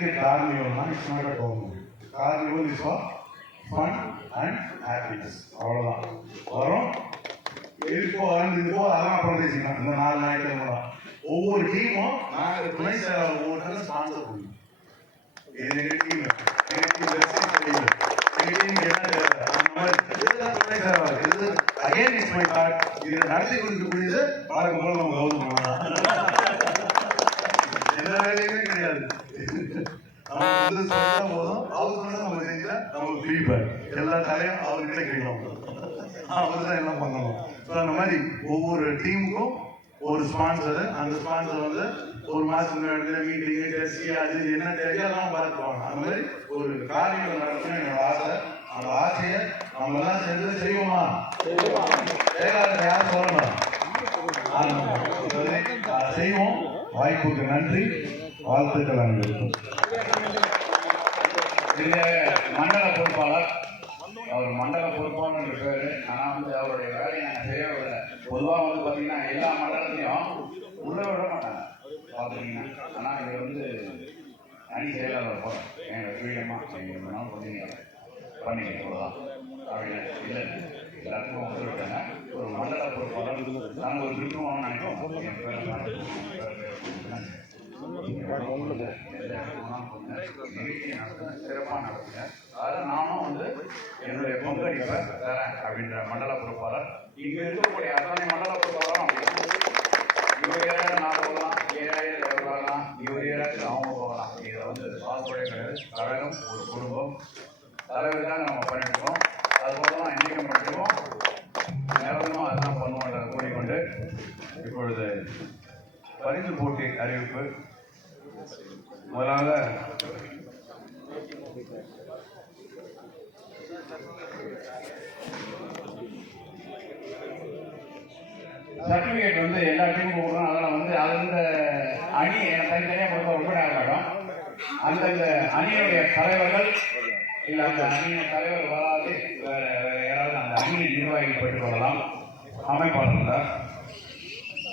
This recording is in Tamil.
Carnival, man, it's not a tournament. Carnival is for fun and happiness. வரும். இருக்கோ அதெல்லாம் அப்புறம் பேசிக்கலாம் இந்த நாலு ஞாயிற்றுக்கிழமை தான். ஒவ்வொரு டீமும் நாங்கள் துணை ஒவ்வொருத்தரும் ஸ்பான்சர் பண்ணுவோம் இது எங்க டீம் எங்க டீம் டீம் என்ன அந்த மாதிரி. துணை இது அகைன் மை இது நடத்தி கொடுக்கக்கூடியது வழக்கம் போல நம்ம கௌதம் என்ன வேலையுமே கிடையாது. வந்து சொன்னா போதும். அவருக்கு நம்ம செஞ்சா நம்ம ஃபீட்பேக் எல்லா கலையும் அவர்கிட்ட கிடைக்கும் அவர் தான் எல்லாம் பண்ணணும். ஸோ அந்த மாதிரி ஒவ்வொரு டீமுக்கும் ஒரு ஸ்பான்சர் அந்த ஸ்பான்சர் வந்து ஒரு மாசத்துக்கு முன்னாடி மீட்டிங் டெஸ்ட் அது என்ன தேவையோ அதெல்லாம் பார்த்துக்குவாங்க அந்த மாதிரி ஒரு காரியங்கள் நடத்தணும் என்னோட ஆசை. அந்த ஆசையை நம்ம எல்லாம் சேர்ந்து செய்வோமா? செயலாளர் யார் சொல்லணும் செய்வோம். வாய்ப்புக்கு நன்றி. வாழ்த்துக்கள் அனைவருக்கும். இந்த மண்டல பொறுப்பாளர். அவர் மண்டல பொறுப்பாளர் என்ற பேர். ஆனால் வந்து அவருடைய வேலையை நாங்கள் செய்ய விடல பொதுவாக வந்து பார்த்தீங்கன்னா எல்லா மண்டலத்தையும் உள்ள விட மாட்டாங்க. பார்த்தீங்கன்னா ஆனால் இது வந்து அணி செயலாளர் போல எங்கள் ஃப்ரீடமாக எங்கள் மனம் பண்ணீங்க பண்ணிங்க இவ்வளோதான் அப்படின்னு இல்லை. எல்லாத்துக்கும் ஒத்துழைட்டாங்க ஒரு மண்டல பொறுப்பாளர். நாங்கள் ஒரு விருப்பம் நினைக்கிறோம் என் பேரை மாற்றி, என் பேரை சிறப்பாக நடத்துங்க அதில் நானும் வந்து என்னுடைய பங்களிப்பை தரேன் அப்படின்ற மண்டல பொறுப்பாளர் இங்கே இருக்கக்கூடிய அத்தனை மண்டல பொறுப்பாளரும் இவர் ஏரியாவில் நான் போகலாம் ஏழாயிரம் இவர் வரலாம் இவர் ஏரியாவில் அவங்க போகலாம் இதை வந்து பாகுபாடே கிடையாது கழகம் ஒரு குடும்பம் தலைவர் தான் நம்ம பண்ணிட்டுருக்கோம் அதுபோல தான் இன்றைக்கும் பண்ணிட்டுருக்கோம் நேரமும் அதுதான் பண்ணுவோம் கூறிக்கொண்டு இப்பொழுது பரிசு போட்டி அறிவிப்பு முதலாக சர்டிஃபிகேட் வந்து எல்லா டீமுக்கும் கொடுக்கணும். அதெல்லாம் வந்து அந்த அணி தனித்தனியாக கொடுக்க ரொம்ப நேரம் அந்தந்த அணியினுடைய தலைவர்கள் இல்லை அந்த அணியின் தலைவர் வராது யாராவது அந்த அணியை நிர்வாகிகள் பெற்றுக்கொள்ளலாம் அமைப்பாளர்கள்